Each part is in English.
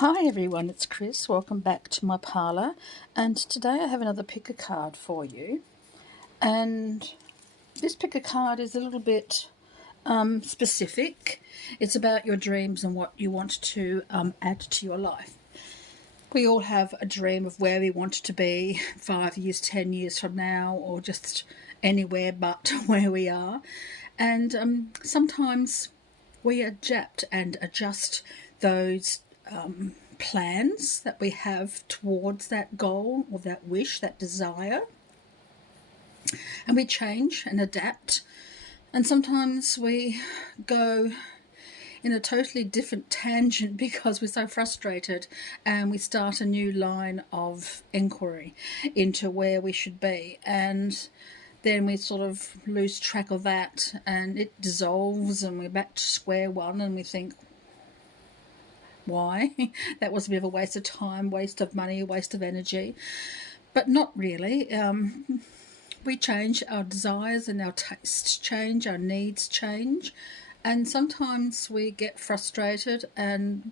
Hi everyone, it's Chris. Welcome back to my parlour, and today I have another pick a card for you. And this pick a card is a little bit specific. It's about your dreams and what you want to add to your life. We all have a dream of where we want to be 5 years, 10 years from now, or just anywhere but where we are. And sometimes we adapt and adjust those plans that we have towards that goal or that wish, that desire, and we change and adapt. And sometimes we go in a totally different tangent because we're so frustrated, and we start a new line of inquiry into where we should be, and then we sort of lose track of that and it dissolves and we're back to square one and we think, why? That was a bit of a waste of time, waste of money, waste of energy. But not really. We change, our desires and our tastes change, our needs change, and sometimes we get frustrated and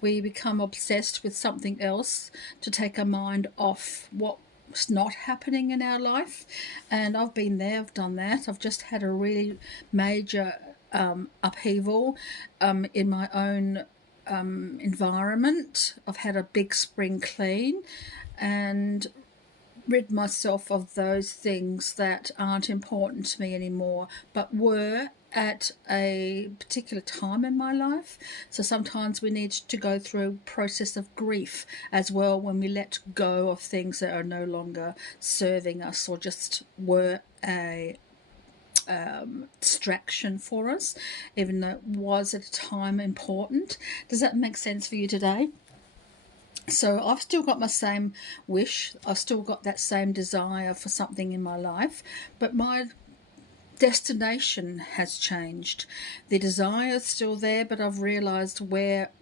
we become obsessed with something else to take our mind off what's not happening in our life. And I've been there, I've done that. I've just had a really major upheaval in my own environment. I've had a big spring clean and rid myself of those things that aren't important to me anymore, but were at a particular time in my life. So sometimes we need to go through a process of grief as well when we let go of things that are no longer serving us or just were a distraction for us, even though it was at a time important. Does that make sense for you today? So I've still got my same wish, I've still got that same desire for something in my life, but my destination has changed. The desire is still there, but I've realised where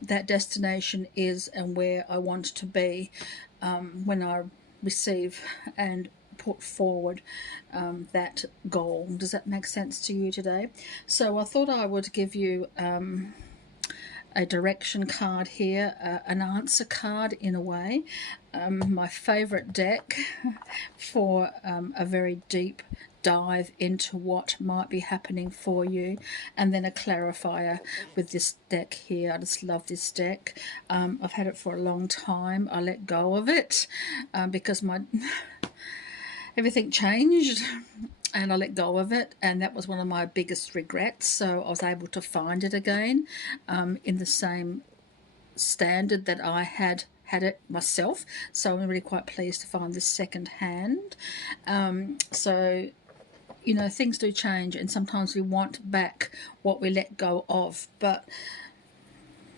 that destination is and where I want to be when I receive and put forward that goal. Does that make sense to you today? So I thought I would give you a direction card here, an answer card in a way. My favourite deck for a very deep dive into what might be happening for you, and then a clarifier with this deck here. I just love this deck. I've had it for a long time. I let go of it because everything changed and I let go of it, and that was one of my biggest regrets. So I was able to find it again in the same standard that I had it myself. So I'm really quite pleased to find this second hand. So you know, things do change, and sometimes we want back what we let go of, but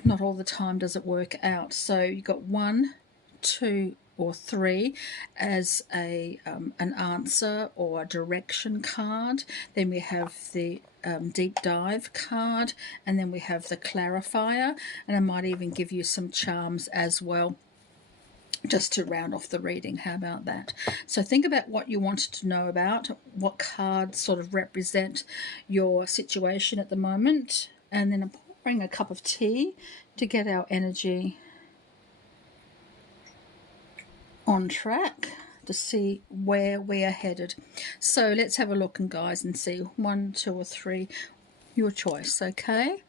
not all the time does it work out. So you've got 1, 2 or 3 as an answer or a direction card. Then we have the deep dive card, and then we have the clarifier, and I might even give you some charms as well, just to round off the reading. How about that? So think about what you wanted to know about, what cards sort of represent your situation at the moment, and then I'm pouring a cup of tea to get our energy on track to see where we are headed. So let's have a look, and guys, and see 1, 2 or 3, your choice. Okay,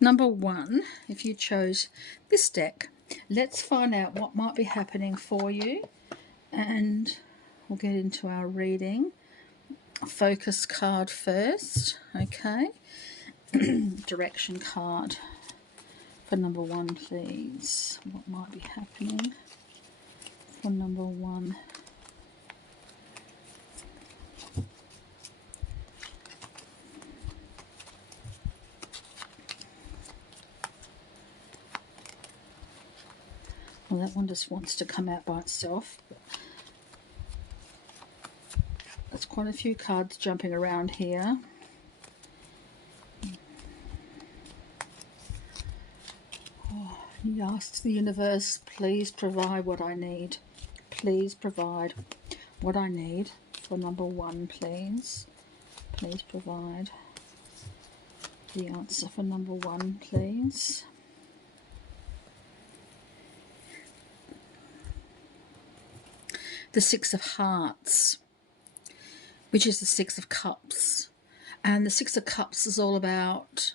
number 1, if you chose this deck, let's find out what might be happening for you, and we'll get into our reading. Focus card first. Okay, direction card for number 1, please. What might be happening for number 1? Well, that one just wants to come out by itself. There's quite a few cards jumping around here. He asked the universe, please provide what I need. Please provide what I need for number 1, please. please provide the answer for number 1, please. The 6 of Hearts, which is the 6 of Cups. And the 6 of Cups is all about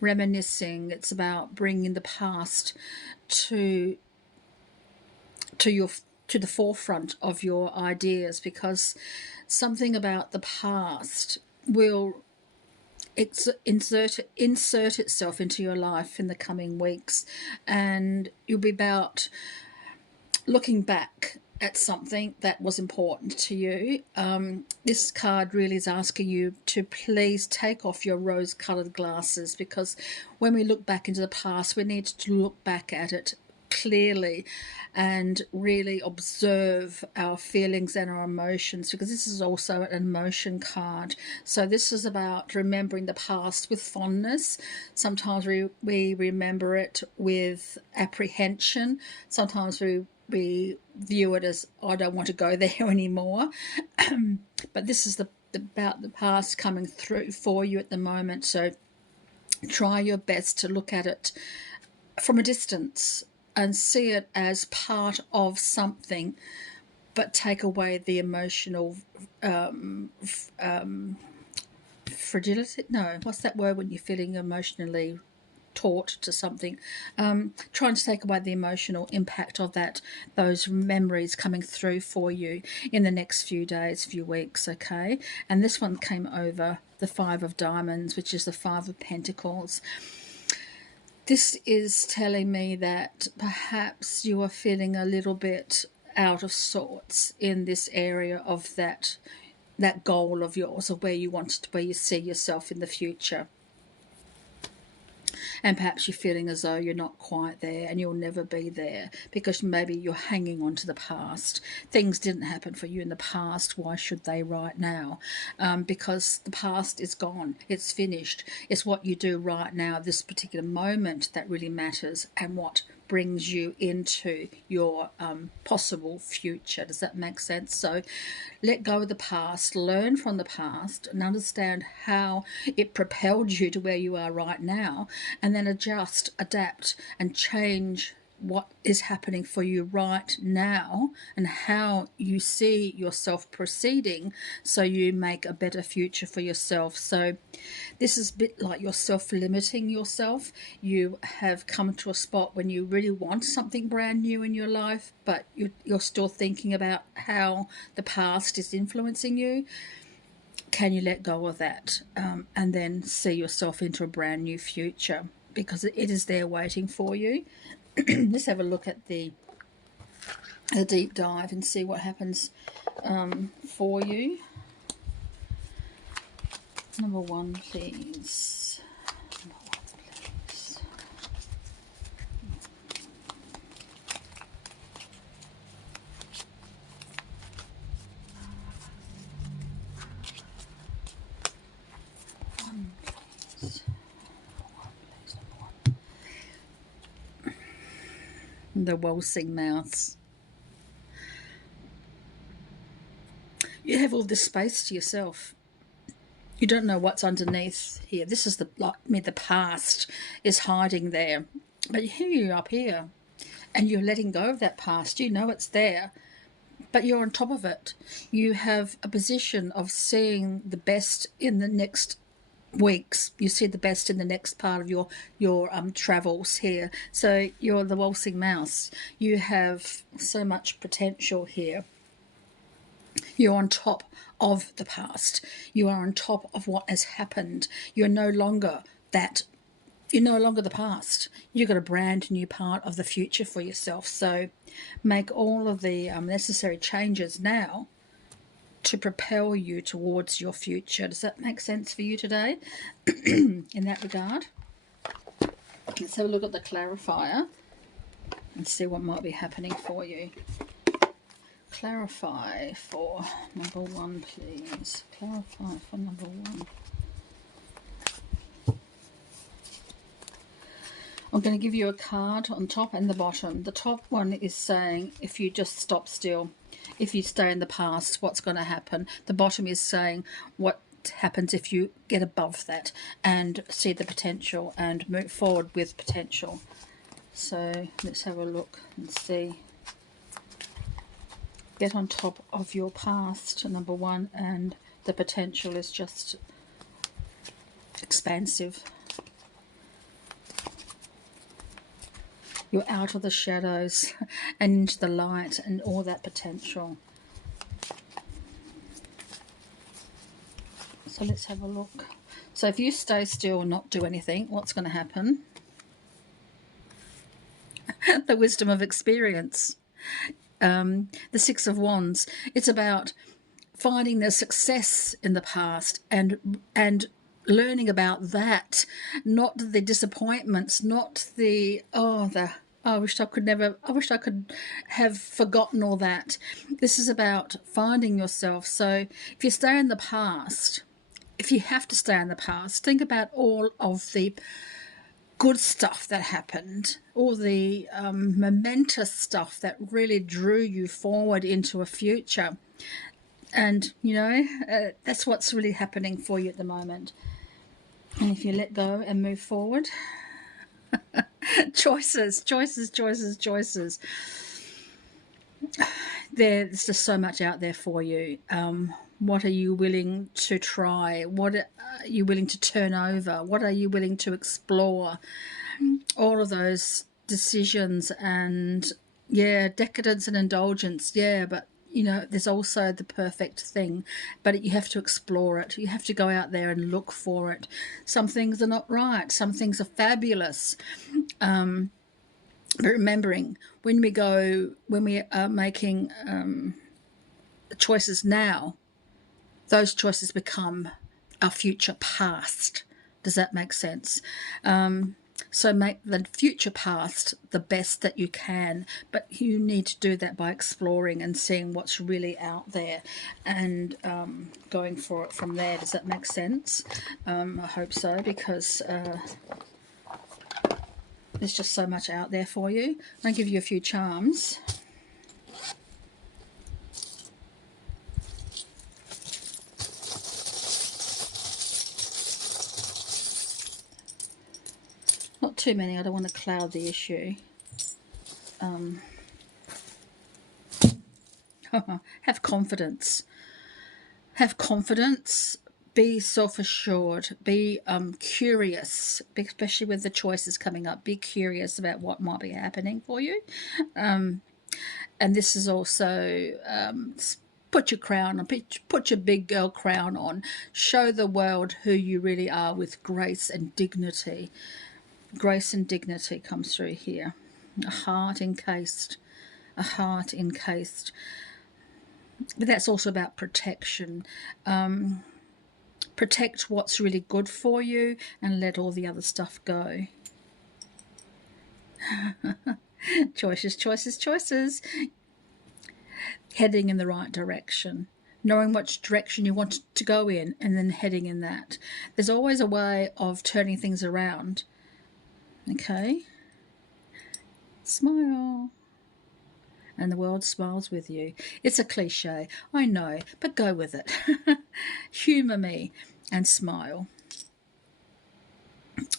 reminiscing. It's about bringing the past to the forefront of your ideas, because something about the past will insert itself into your life in the coming weeks, and you'll be about looking back at something that was important to you. This card really is asking you to please take off your rose-coloured glasses, because when we look back into the past, we need to look back at it clearly and really observe our feelings and our emotions, because this is also an emotion card. So this is about remembering the past with fondness. Sometimes we remember it with apprehension. Sometimes we view it as, I don't want to go there anymore. But this is about the past coming through for you at the moment. So try your best to look at it from a distance and see it as part of something, but take away the emotional fragility. No, what's that word when you're feeling emotionally taught to something? Trying to take away the emotional impact of those memories coming through for you in the next few days, few weeks, okay? And this one came over the 5 of Diamonds, which is the 5 of Pentacles. This is telling me that perhaps you are feeling a little bit out of sorts in this area of that goal of yours, of where you see yourself in the future. And perhaps you're feeling as though you're not quite there and you'll never be there, because maybe you're hanging on to the past. Things didn't happen for you in the past. Why should they right now? Because the past is gone. It's finished. It's what you do right now, this particular moment, that really matters, and what brings you into your possible future. Does that make sense? So let go of the past, learn from the past, and understand how it propelled you to where you are right now, and then adjust, adapt, and change what is happening for you right now and how you see yourself proceeding, so you make a better future for yourself. So this is a bit like you're self-limiting yourself. You have come to a spot when you really want something brand new in your life, but you're still thinking about how the past is influencing you. Can you let go of that and then see yourself into a brand new future, because it is there waiting for you. Let's have a look at the deep dive and see what happens for you. Number 1, please. Number 1, please. The waltzing mouse. You have all this space to yourself. You don't know what's underneath here. This is the past is hiding there, but here you're up here, and you're letting go of that past. You know it's there, but you're on top of it. You have a position of seeing the best in the next weeks. You see the best in the next part of your travels here. So you're the waltzing mouse. You have so much potential here. You're on top of the past. You are on top of what has happened. You're no longer the past. You've got a brand new part of the future for yourself. So make all of the necessary changes now to propel you towards your future. Does that make sense for you today in that regard? Let's have a look at the clarifier and see what might be happening for you. Clarify for number 1, please. Clarify for number 1. I'm going to give you a card on top and the bottom. The top one is saying, if you just stop still, if you stay in the past, what's going to happen? The bottom is saying, what happens if you get above that and see the potential and move forward with potential. So let's have a look and see. Get on top of your past, number one, and the potential is just expansive. You're out of the shadows and into the light and all that potential. So let's have a look. So if you stay still and not do anything, what's going to happen? The wisdom of experience. The Six of Wands. It's about finding the success in the past and learning about that, not the disappointments, not the I wish I could have forgotten all that. This is about finding yourself. So if you stay in the past, if you have to stay in the past, think about all of the good stuff that happened, all the momentous stuff that really drew you forward into a future. And, you know, that's what's really happening for you at the moment. And if you let go and move forward, choices. There's just so much out there for you. What are you willing to try? What are you willing to turn over? What are you willing to explore? All of those decisions and, yeah, decadence and indulgence, yeah, but, you know, there's also the perfect thing, but you have to explore it. You have to go out there and look for it. Some things are not right. Some things are fabulous. But remembering, when we are making choices now, those choices become our future past. Does that make sense? So make the future past the best that you can, but you need to do that by exploring and seeing what's really out there and going for it from there. Does that make sense? I hope so, because there's just so much out there for you. I'll give you a few charms. Not too many, I don't want to cloud the issue. Have confidence. Have confidence. Be self-assured. Be curious, especially with the choices coming up. Be curious about what might be happening for you. And this is also put your crown on, put your big girl crown on. Show the world who you really are with grace and dignity. Grace and dignity comes through here. A heart encased. A heart encased. But that's also about protection. Protect what's really good for you and let all the other stuff go. Choices. Heading in the right direction. Knowing which direction you want to go in and then heading in that. There's always a way of turning things around. Okay? Smile. And the world smiles with you. It's a cliche, I know, but go with it. Humour me and smile.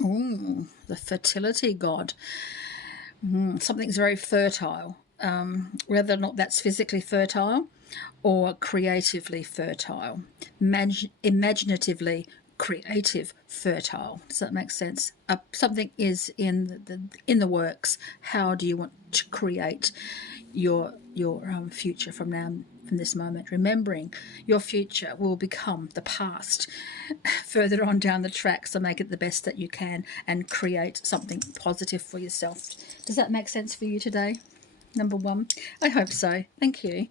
Ooh, the fertility god. Something's very fertile. Whether or not that's physically fertile or creatively fertile. Imaginatively creative, fertile. Does that make sense? Something is in the works. How do you want to create your future from this moment? Remembering your future will become the past further on down the track, so make it the best that you can and create something positive for yourself. Does that make sense for you today? Number one, I hope so. Thank you.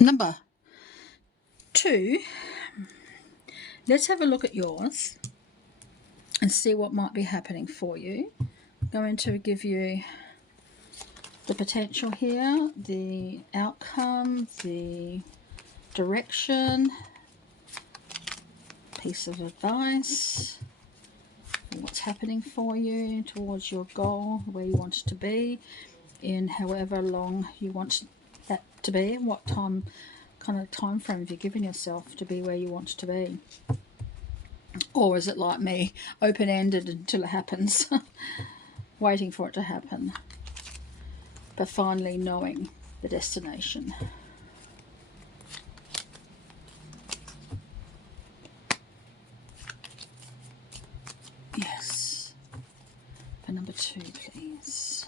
Number two, let's have a look at yours and see what might be happening for you. I'm going to give you the potential here, the outcome, the direction, piece of advice, what's happening for you towards your goal, where you want it to be, in however long you want that to be, and what kind of time frame have you given yourself to be where you want to be. Or is it like me, open-ended until it happens, waiting for it to happen, but finally knowing the destination. Yes. For number 2, please.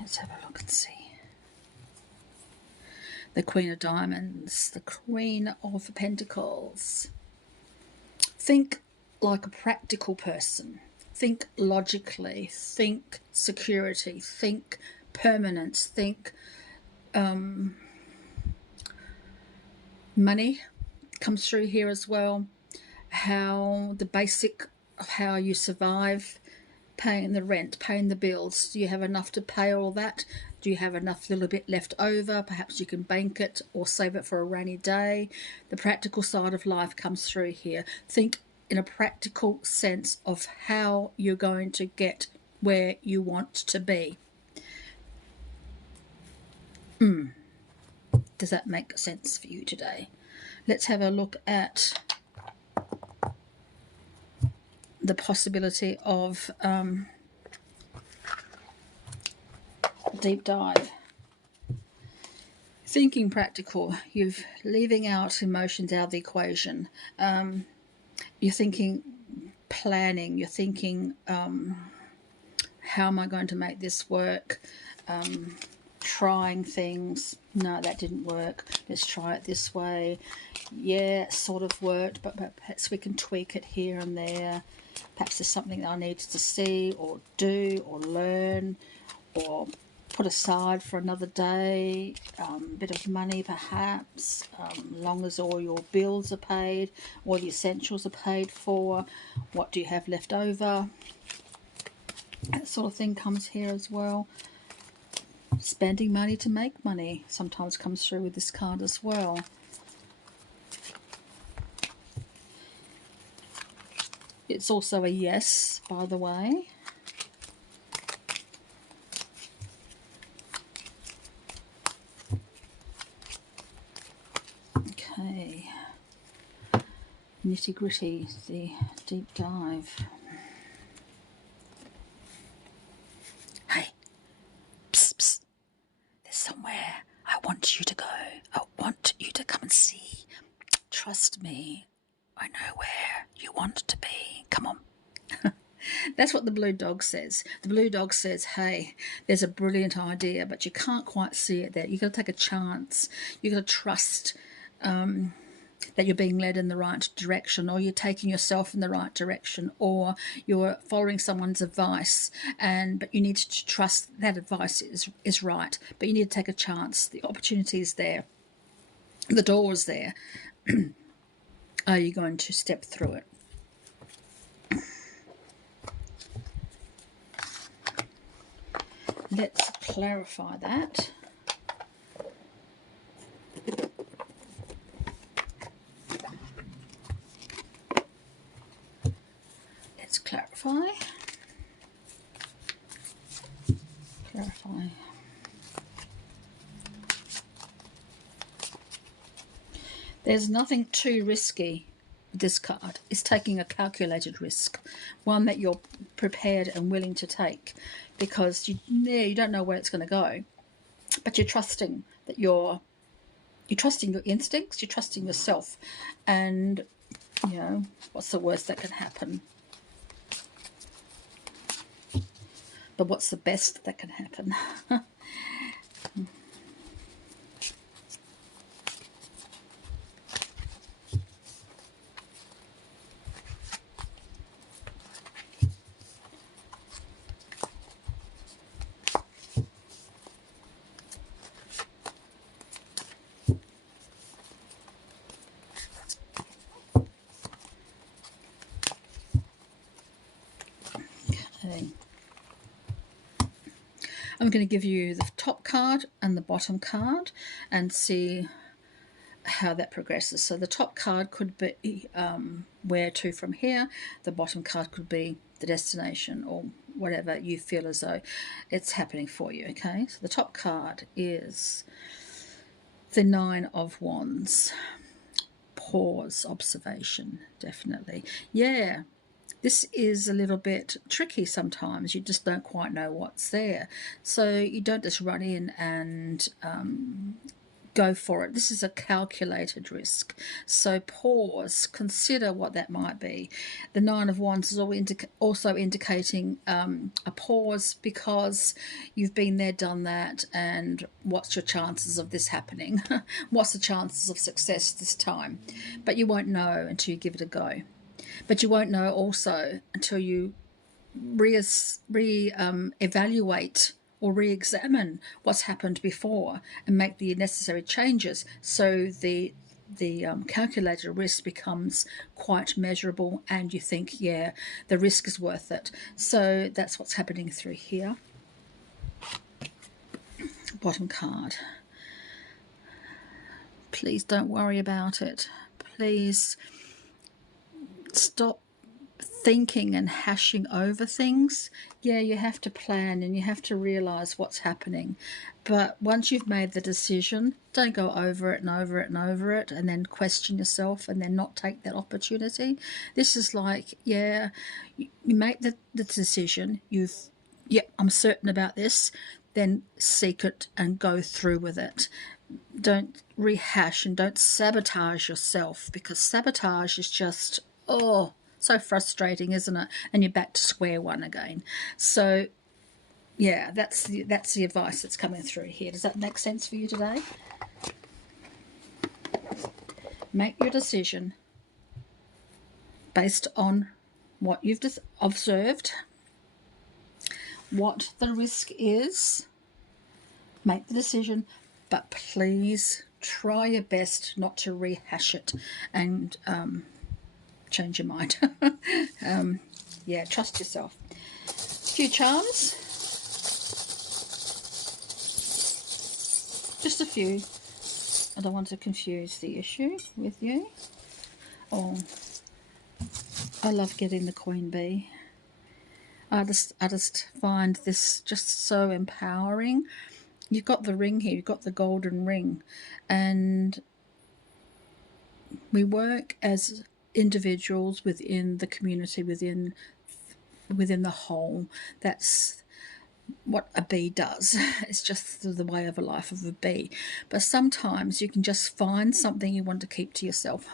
Let's have a look and see. The Queen of Diamonds, the Queen of Pentacles. Think like a practical person. Think logically. Think security. Think permanence. Think money comes through here as well. How the basic of how you survive, paying the rent, paying the bills. Do you have enough to pay all that? Do you have enough little bit left over? Perhaps you can bank it or save it for a rainy day. The practical side of life comes through here. Think in a practical sense of how you're going to get where you want to be. Does that make sense for you today? Let's have a look at the possibility of deep dive. Thinking practical, you're leaving out emotions out of the equation. You're thinking planning, you're thinking how am I going to make this work? Trying things. No, that didn't work. Let's try it this way. Yeah, it sort of worked, but perhaps we can tweak it here and there. Perhaps there's something that I need to see or do or learn or put aside for another day. A bit of money perhaps, long as all your bills are paid, all the essentials are paid for. What do you have left over? That sort of thing comes here as well. Spending money to make money sometimes comes through with this card as well. It's also a yes, by the way. Okay. Nitty gritty, the deep dive. Hey. Psst, psst. There's somewhere I want you to go. I want you to come and see. Trust me. I know where you want to be. Come on. That's what the blue dog says. The blue dog says, hey, there's a brilliant idea, but you can't quite see it there. You've got to take a chance. You've got to trust that you're being led in the right direction, or you're taking yourself in the right direction, or you're following someone's advice, but you need to trust that advice is right. But you need to take a chance. The opportunity is there. The door is there. Are you going to step through it? Let's clarify that. Let's clarify. There's nothing too risky with this card. It's taking a calculated risk, one that you're prepared and willing to take, because you don't know where it's going to go, but you're trusting that you're trusting your instincts, you're trusting yourself, and you know what's the worst that can happen. But what's the best that can happen? Okay. I'm going to give you the top card and the bottom card and see how that progresses. So the top card could be where to from here. The bottom card could be the destination or whatever you feel as though it's happening for you, okay? So the top card is the Nine of Wands. Pause, observation, definitely. Yeah, this is a little bit tricky sometimes. You just don't quite know what's there. So you don't just run in and go for it. This is a calculated risk. So pause, consider what that might be. The Nine of Wands is also indicating a pause because you've been there, done that, and what's your chances of this happening? What's the chances of success this time? But you won't know until you give it a go. But you won't know also until you evaluate or re-examine what's happened before and make the necessary changes, so the calculated risk becomes quite measurable and you think, yeah, the risk is worth it. So that's what's happening through here. Bottom card. Please don't worry about it. Please stop thinking and hashing over things. Yeah, you have to plan and you have to realize what's happening, but once you've made the decision, don't go over it and over it and over it and then question yourself and then not take that opportunity. This is like, yeah, you make the decision, I'm certain about this, then seek it and go through with it. Don't rehash and don't sabotage yourself, because sabotage is just, so frustrating, isn't it? And you're back to square one again. So yeah, that's the advice that's coming through here. Does that make sense for you today? Make your decision based on what you've just observed, what the risk is. Make the decision, but please try your best not to rehash it and change your mind. Yeah, trust yourself. A few charms, just a few. I don't want to confuse the issue with you. Oh, I love getting the Queen Bee. I just find this just so empowering. You've got the ring here, you've got the golden ring, and we work as individuals within the community, within the whole. That's what a bee does. It's just the way of a life of a bee. But sometimes you can just find something you want to keep to yourself,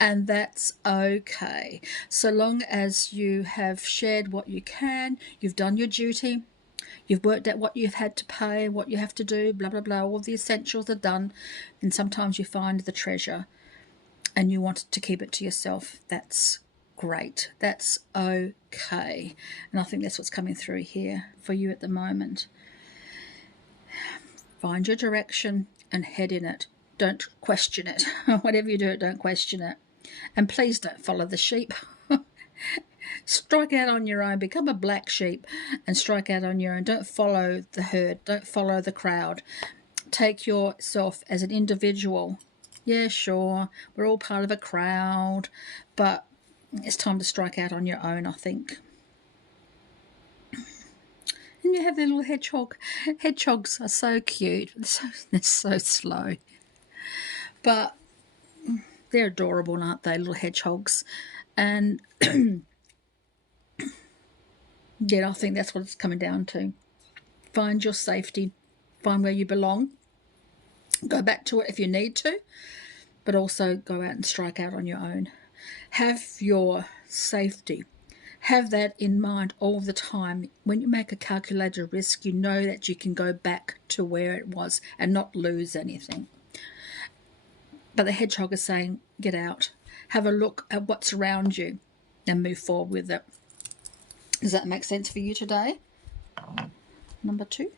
and that's okay, so long as you have shared what you can, you've done your duty, you've worked out what you've had to pay, what you have to do, blah blah blah, all the essentials are done. And sometimes you find the treasure and you want to keep it to yourself. That's great. That's okay. And I think that's what's coming through here for you at the moment. Find your direction and head in it. Don't question it. Whatever you do, don't question it. And please don't follow the sheep. Strike out on your own. Become a black sheep and strike out on your own. Don't follow the herd. Don't follow the crowd. Take yourself as an individual. Yeah, sure, we're all part of a crowd, but it's time to strike out on your own, I think. And you have the little hedgehog. Hedgehogs are so cute. They're so slow. But they're adorable, aren't they, little hedgehogs? And yeah, I think that's what it's coming down to. Find your safety. Find where you belong. Go back to it if you need to, but also go out and strike out on your own. Have your safety. Have that in mind all the time. When you make a calculated risk, you know that you can go back to where it was and not lose anything. But the hedgehog is saying, get out. Have a look at what's around you and move forward with it. Does that make sense for you today? Number 2?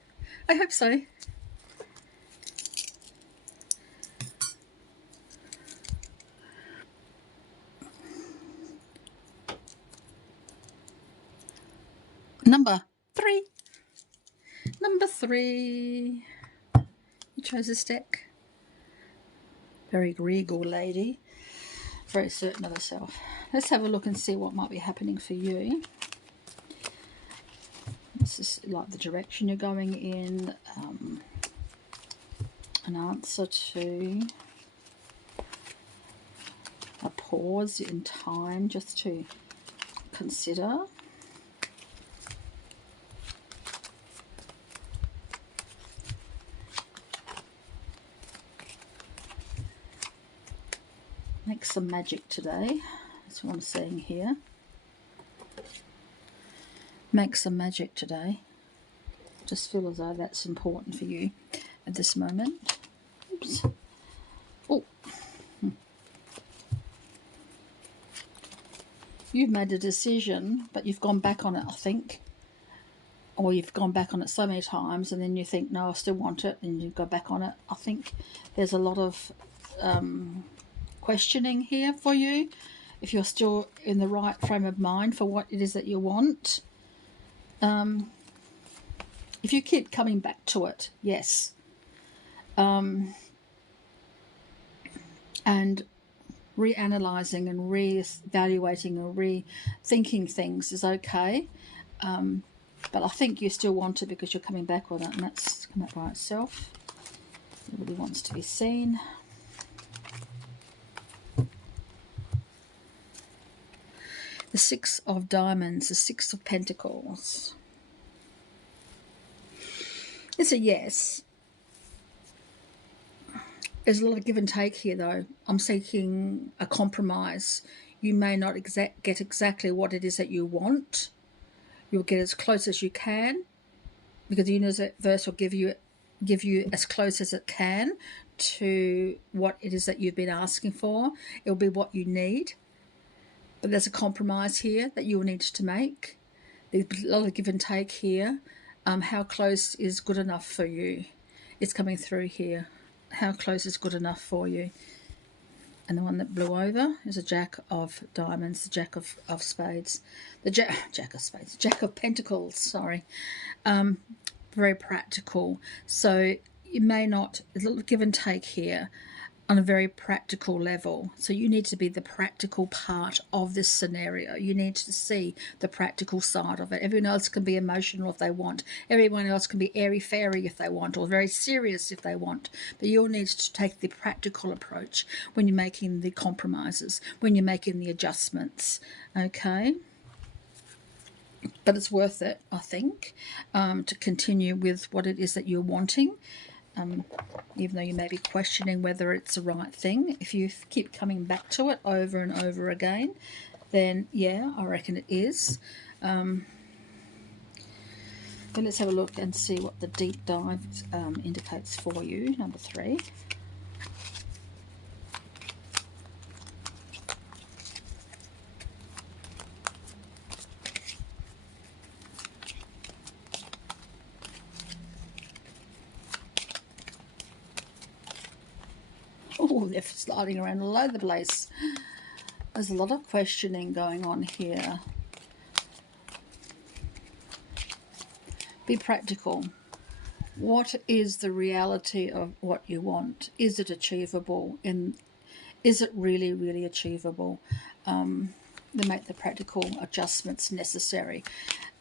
I hope so. Number 3. Number 3. You chose this deck. Very regal lady. Very certain of herself. Let's have a look and see what might be happening for you. This is like the direction you're going in, an answer to, a pause in time just to consider. Make some magic today. That's what I'm seeing here. Make some magic today. Just feel as though that's important for you at this moment. Oops. Oh. You've made a decision, but you've gone back on it, I think. Or you've gone back on it so many times and then you think, no, I still want it, and you go back on it. I think there's a lot of questioning here for you, if you're still in the right frame of mind for what it is that you want. If you keep coming back to it, yes. And reanalyzing and re-evaluating or rethinking things is okay. But I think you still want it because you're coming back on it, and that's come up by itself. It really wants to be seen. The Six of Diamonds, the Six of Pentacles. It's a yes. There's a lot of give and take here, though. I'm seeking a compromise. You may not get exactly what it is that you want. You'll get as close as you can, because the universe will give you as close as it can to what it is that you've been asking for. It'll be what you need. But there's a compromise here that you will need to make. There's a lot of give and take here. How close is good enough for you? It's coming through here. How close is good enough for you? And the one that blew over is a Jack of Diamonds, the Jack of Spades. The Jack of Spades, Jack of Pentacles, sorry. Very practical. So you may not, there's a little give and take here on a very practical level. So you need to be the practical part of this scenario. You need to see the practical side of it. Everyone else can be emotional if they want. Everyone else can be airy-fairy if they want, or very serious if they want. But you'll need to take the practical approach when you're making the compromises, when you're making the adjustments. Okay? But it's worth it, I think, to continue with what it is that you're wanting. Even though you may be questioning whether it's the right thing, if you keep coming back to it over and over again, then yeah, I reckon it is. But let's have a look and see what the deep dive indicates for you. Number 3. Oh, they're sliding around all over the place. There's a lot of questioning going on here. Be practical. What is the reality of what you want? Is it achievable? Is it really, really achievable? They make the practical adjustments necessary.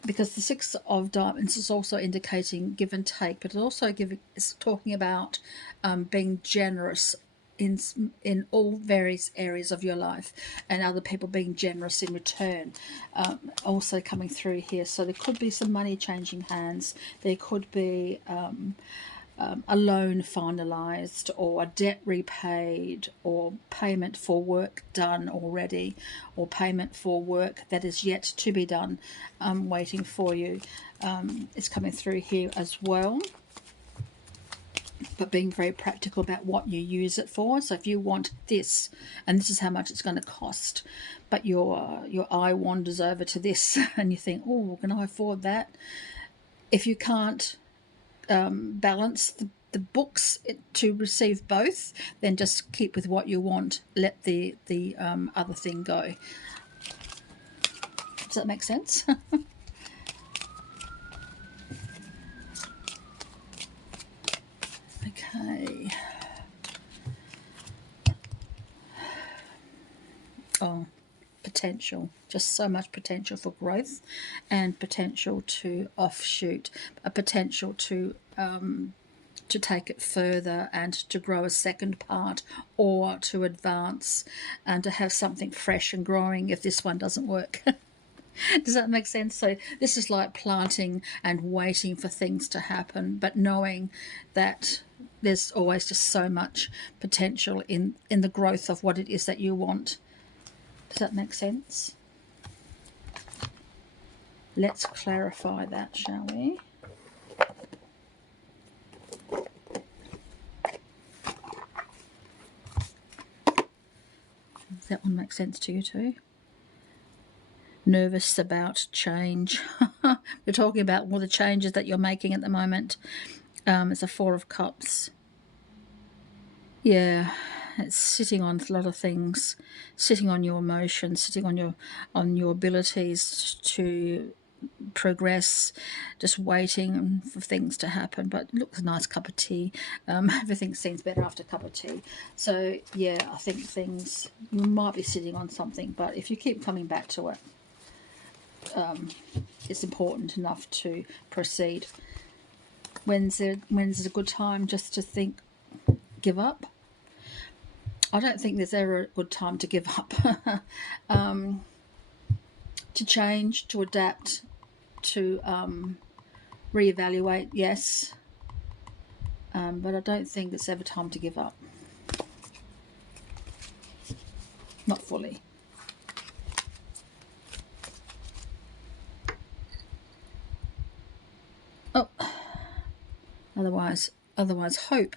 Because the Six of Diamonds is also indicating give and take, but it's talking about being generous in all various areas of your life, and other people being generous in return, also coming through here. So there could be some money changing hands. There could be a loan finalised, or a debt repaid, or payment for work done already, or payment for work that is yet to be done, waiting for you. It's coming through here as well. But being very practical about what you use it for. So if you want this, and this is how much it's going to cost, but your eye wanders over to this and you think, oh, can I afford that? If you can't balance the books to receive both, then just keep with what you want. Let the other thing go. Does that make sense? Okay. Oh, potential, just so much potential for growth, and potential to offshoot, a potential to take it further and to grow a second part, or to advance and to have something fresh and growing if this one doesn't work. Does that make sense? So this is like planting and waiting for things to happen, but knowing that there's always just so much potential in the growth of what it is that you want. Does that make sense? Let's clarify that, shall we? Does that one make sense to you too? Nervous about change. We're talking about all the changes that you're making at the moment. It's a Four of Cups. Yeah, it's sitting on a lot of things, sitting on your emotions, sitting on your abilities to progress, just waiting for things to happen. But look, a nice cup of tea. Everything seems better after a cup of tea. So yeah, I think things, you might be sitting on something, but if you keep coming back to it, it's important enough to proceed. When's a good time just to think, give up? I don't think there's ever a good time to give up. To change, to adapt, to reevaluate, yes, but I don't think it's ever time to give up. Not fully. Oh, otherwise hope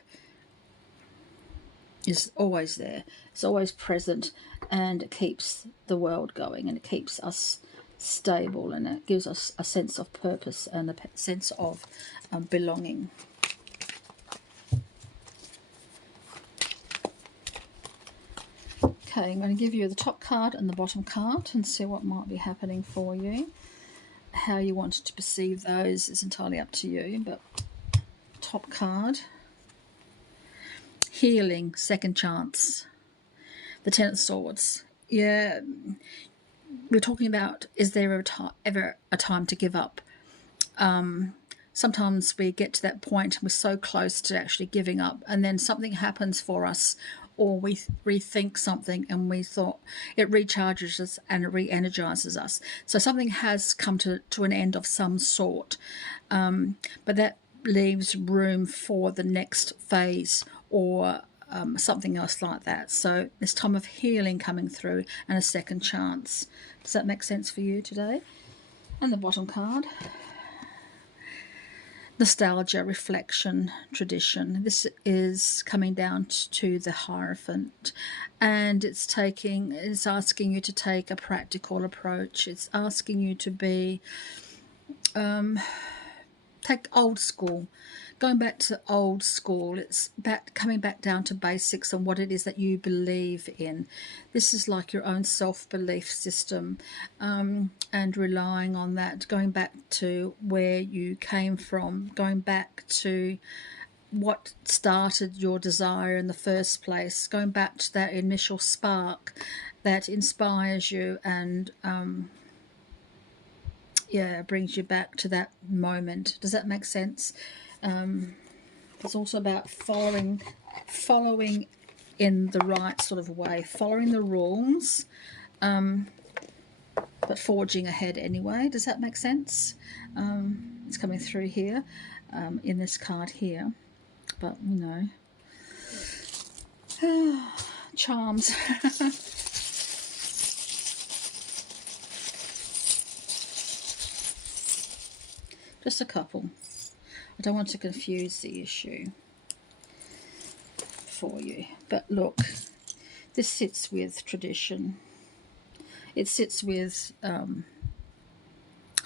is always there. It's always present, and it keeps the world going, and it keeps us stable, and it gives us a sense of purpose and a sense of belonging. Okay, I'm going to give you the top card and the bottom card and see what might be happening for you. How you want to perceive those is entirely up to you, but top card, healing, second chance. The Ten of Swords. Yeah, we're talking about, is there ever a time to give up? Sometimes we get to that point, we're so close to actually giving up, and then something happens for us, or we rethink something and we thought it recharges us and it re-energizes us. So something has come to an end of some sort, but that leaves room for the next phase, or something else like that. So this time of healing coming through and a second chance. Does that make sense for you today? And the bottom card, nostalgia, reflection, tradition. This is coming down to the Hierophant, and it's asking you to take a practical approach. It's asking you to be take old school, going back to old school. It's coming back down to basics and what it is that you believe in. This is like your own self-belief system, and relying on that, going back to where you came from, going back to what started your desire in the first place, going back to that initial spark that inspires you and yeah, brings you back to that moment. Does that make sense? It's also about following in the right sort of way, following the rules, but forging ahead anyway. Does that make sense? It's coming through here, in this card here, but you know, charms. Just a couple. I don't want to confuse the issue for you. But look, this sits with tradition. It sits with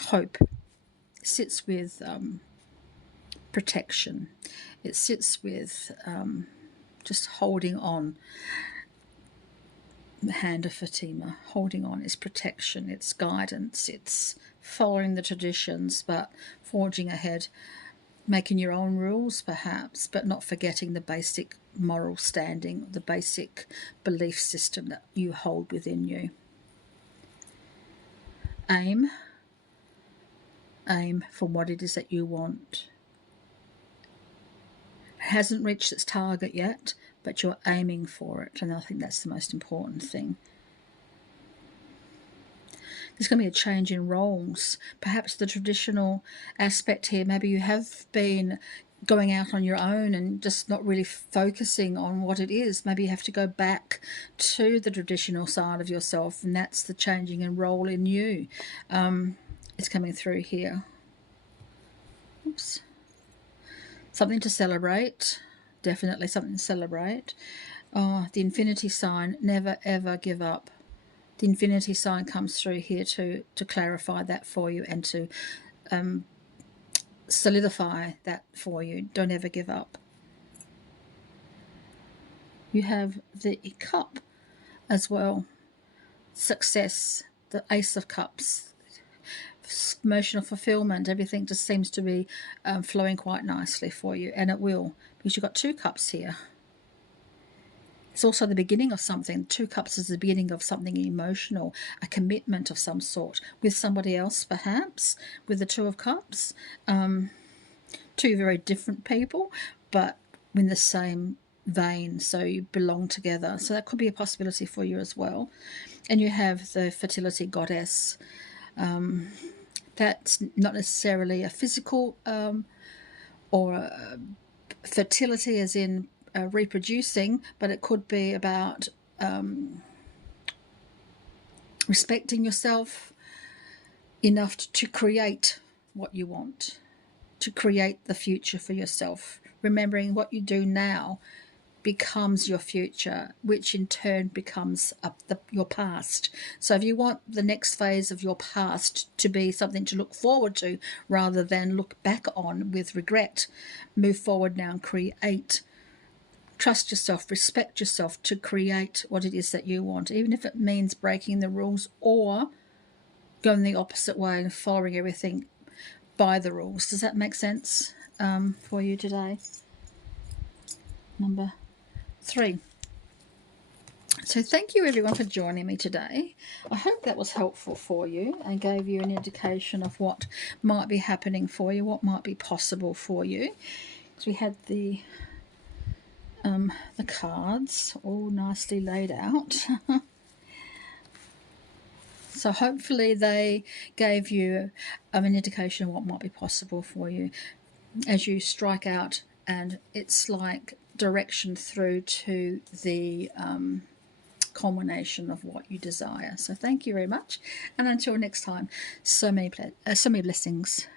hope. It sits with protection. It sits with just holding on. The Hand of Fatima, holding on, is protection, it's guidance, it's following the traditions but forging ahead. making your own rules perhaps, but not forgetting the basic moral standing, the basic belief system that you hold within you. Aim for what it is that you want. It hasn't reached its target yet, but you're aiming for it, and I think that's the most important thing. There's going to be a change in roles. Perhaps the traditional aspect here, maybe you have been going out on your own and just not really focusing on what it is. Maybe you have to go back to the traditional side of yourself, and that's the changing in role in you. It's coming through here. Oops. Something to celebrate. Definitely something to celebrate. Oh, the infinity sign, never ever give up. The infinity sign comes through here to clarify that for you and to solidify that for you. Don't ever give up. You have the cup as well. Success, the Ace of Cups, emotional fulfillment, everything just seems to be flowing quite nicely for you, and it will, because you've got 2 cups here. It's also the beginning of something. 2 cups is the beginning of something emotional, a commitment of some sort with somebody else, perhaps, with the 2 of Cups. 2 very different people, but in the same vein, so you belong together. So that could be a possibility for you as well. And you have the fertility goddess. That's not necessarily a physical or a fertility as in reproducing, but it could be about respecting yourself enough to create what you want, to create the future for yourself, remembering what you do now becomes your future, which in turn becomes your past. So if you want the next phase of your past to be something to look forward to rather than look back on with regret, move forward now and create. Trust yourself, respect yourself to create what it is that you want, even if it means breaking the rules or going the opposite way and following everything by the rules. Does that make sense for you today? Number 3. So thank you everyone for joining me today. I hope that was helpful for you and gave you an indication of what might be happening for you, what might be possible for you. So we had the cards all nicely laid out. So hopefully they gave you an indication of what might be possible for you as you strike out, and it's like direction through to the culmination of what you desire. So thank you very much, and until next time, so many blessings.